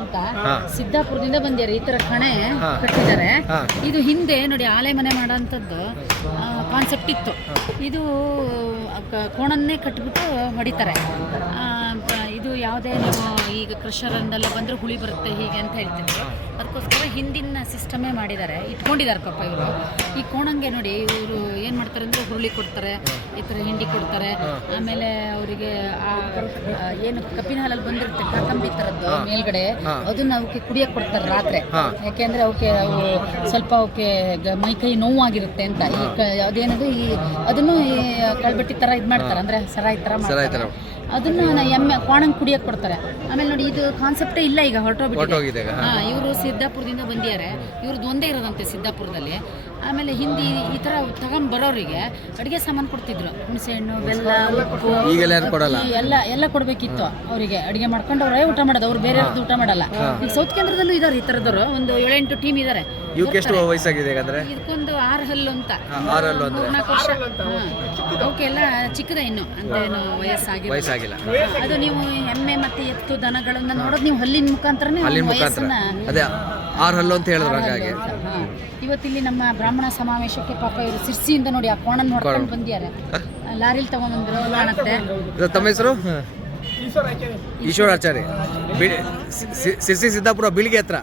ಅಂತ ಸಿದ್ದಾಪುರದಿಂದ ಬಂದ್ಯಾರ ಈ ತರ ಕಣೆ ಕಟ್ಟಿದ್ದಾರೆ. ಇದು ಹಿಂದೆ ನೋಡಿ ಆಲೆ ಮನೆ ಮಾಡೋಂಥದ್ದು ಕಾನ್ಸೆಪ್ಟ್ ಇತ್ತು. ಇದು ಕೋಣನ್ನೇ ಕಟ್ಬಿಟ್ಟು ಹೊಡಿತಾರೆ. ಇದು ಯಾವುದೇ ನೀವು ಈಗ ಕ್ರಷರ್ ಅಂದೆಲ್ಲ ಬಂದ್ರೆ ಹುಳಿ ಬರುತ್ತೆ ಹೀಗೆ ಅಂತ ಹೇಳ್ತೀನಿ ಅದಕ್ಕೋಸ್ಕರ ಹಿಂದಿನ ಸಿಸ್ಟಮೇ ಮಾಡಿದ್ದಾರೆ. ಇಟ್ಕೊಂಡಿದ್ದಾರೆ ಪಾಪ ಇವರು. ಈ ಕೋಣಂಗೆ ನೋಡಿ ಇವರು ಏನು ಮಾಡ್ತಾರೆ ಹುರುಳಿ ಕೊಡ್ತಾರೆ ಈ ಥರ ಹಿಂಡಿ ಕೊಡ್ತಾರೆ. ಆಮೇಲೆ ಅವರಿಗೆ ಏನು ಕಬ್ಬಿನ ಹಾಲಲ್ಲಿ ಬಂದಿರುತ್ತೆ ಕಾಕಂಬಿ ಥರದ್ದು ಮೇಲ್ಗಡೆ ಅದನ್ನ ಅವಕ್ಕೆ ಕುಡಿಯಕ್ಕೆ ಕೊಡ್ತಾರೆ ರಾತ್ರಿ. ಯಾಕೆಂದ್ರೆ ಅವಕ್ಕೆ ಅವು ಸ್ವಲ್ಪ ಅವಕ್ಕೆ ಮೈ ಕೈ ನೋವಾಗಿರುತ್ತೆ ಅಂತ. ಈ ಅದೇನದು ಈ ಅದನ್ನು ಈ ಕಳ್ಬಟ್ಟಿ ಥರ ಇದು ಮಾಡ್ತಾರೆ. ಅಂದ್ರೆ ಸರಾಯಿ ಥರ. ಮಾಡ್ತಾರೆ. ಅದನ್ನ ನಾನು ಎಮ್ಮೆ ಕೋಣಂಗ್ ಕುಡಿಯಕ್ಕೆ ಕೊಡ್ತಾರೆ. ಆಮೇಲೆ ನೋಡಿ ಇದು ಕಾನ್ಸೆಪ್ಟೇ ಇಲ್ಲ ಈಗ ಹೊರಟೋಗ್ಬಿಟ್ಟಿದೆ. ಇವರು ಸಿದ್ದಾಪುರದಿಂದ ಬಂದಿದ್ದಾರೆ. ಇವ್ರದ್ದು ಒಂದೇ ಇರೋದಂತೆ ಸಿದ್ದಾಪುರದಲ್ಲಿ. ಆಮೇಲೆ ಹಿಂದಿ ಈ ಥರ ತಗೊಂಡ್ ಬರೋರಿಗೆ ಅಡುಗೆ ಸಾಮಾನು ಕೊಡ್ತಿದ್ರು. ಹುಣಸೆಹಣ್ಣು ಬೆಲ್ಲ ಉಪ್ಪು ಈಗೆಲ್ಲ ಯಾರು ಕೊಡಲ್ಲ? ಎಲ್ಲ ಎಲ್ಲ ಕೊಡಬೇಕಿತ್ತು ಅವರಿಗೆ. ಅಡುಗೆ ಮಾಡ್ಕೊಂಡು ಅವರೇ ಊಟ ಮಾಡೋದು. ಅವ್ರು ಬೇರೆ ಊಟ ಮಾಡಲ್ಲ. ಈಗ ಸೌತ್ ಕೇಂದ್ರದಲ್ಲೂ ಇದ್ದಾರೆ ಈ ತರದವರು. ಒಂದು ಏಳೆಂಟು ಟೀಮ್ ಇದ್ದಾರೆ ಇವಕ್ಕೆ ಎಷ್ಟು ವಯಸ್ಸಾಗಿದೆ ಹಾಗಾದ್ರೆ? ಇದಕ್ಕೊಂದು ಆರು ಹಲ್ಲು ಅಂತ. ಆರಲ್ಲು ಅಂದ್ರೆ? ನಾಲ್ಕು ವರ್ಷ. ಚಿಕ್ಕದ ಇನ್ನು. ಅಂತ ಏನು ವಯಸ್ಸಾಗಿ ವಯಸ್ಸಾಗಿಲ್ಲ. ಅದು ನೀವು ಎಮ್ಮೆ ಮತ್ತೆ ಎತ್ತು ದನಗಳನ್ನ ನೋಡೋದು ನೀವು ಹಲ್ಲಿನ ಮುಖಾಂತರನೇ ಅಲ್ಲಿನ ಅವ್ನ ಮುಖಾಂತರ. ವಯಸ್ಸನ್ನ ಅದೇ ಆರು ಹಲ್ಲು ಅಂತ ಹೇಳಿದ್ರು ಹಾಗಾಗಿ. ಇವತ್ತಿಲ್ಲಿ ನಮ್ಮ ಬ್ರಾಹ್ಮಣ ಸಮಾವೇಶಕ್ಕೆ ಪಾಪ ಇವರು ಸಿರ್ಸಿಯಿಂದ ನೋಡಿ ಆ ಕೋಣ ನೋಡ್ಕೊಂಡು ಬಂದಿದ್ದಾರೆ. ಲಾರಿಲ್ ತಗೊಂಡ್ಬಂದ್ರು ಕಾಣುತ್ತೆ ಇದು ತಮ್ಮ ಹೆಸರು? ಈಶ್ವರ ಆಚಾರ್ಯ. ಸಿರ್ಸಿ ಸಿದ್ದಾಪುರ ಬೀಳಿಗೆ ಹತ್ರ.